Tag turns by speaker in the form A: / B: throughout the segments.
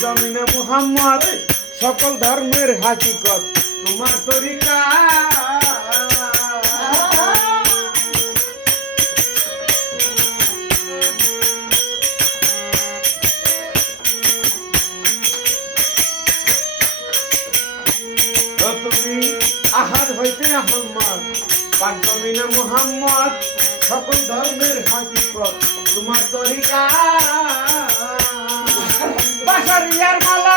A: জমিনে মুহাম্মদ সকল ধর্মের হাকিকত। তোমার তরিকা। তুমি সকল ধর্মের হাকিকত। তোমার তরিকা। শাড়িয়ার মালা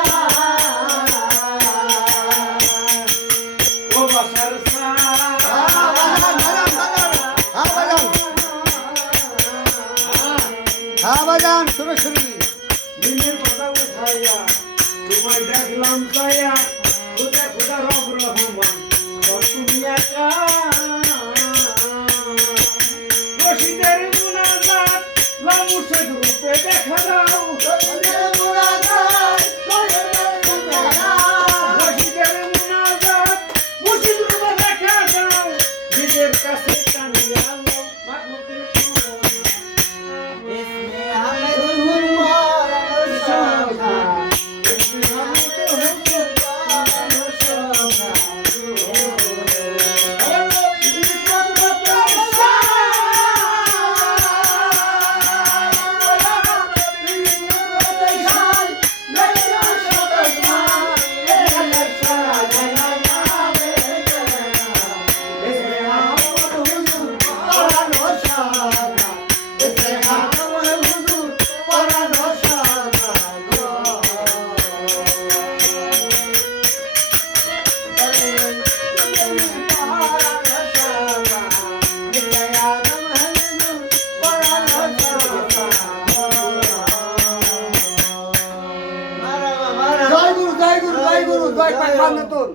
A: বাজান সরাসরি দিনের কথা উঠাইয়া, তোমায় দেখলাম তাইয়া খোদা খোদা রব রহমান। তুমি একা রশিদের মুনাজাত লামুসের
B: রূপে দেখা দাও। কয়েক
A: পাঠান
B: নতুন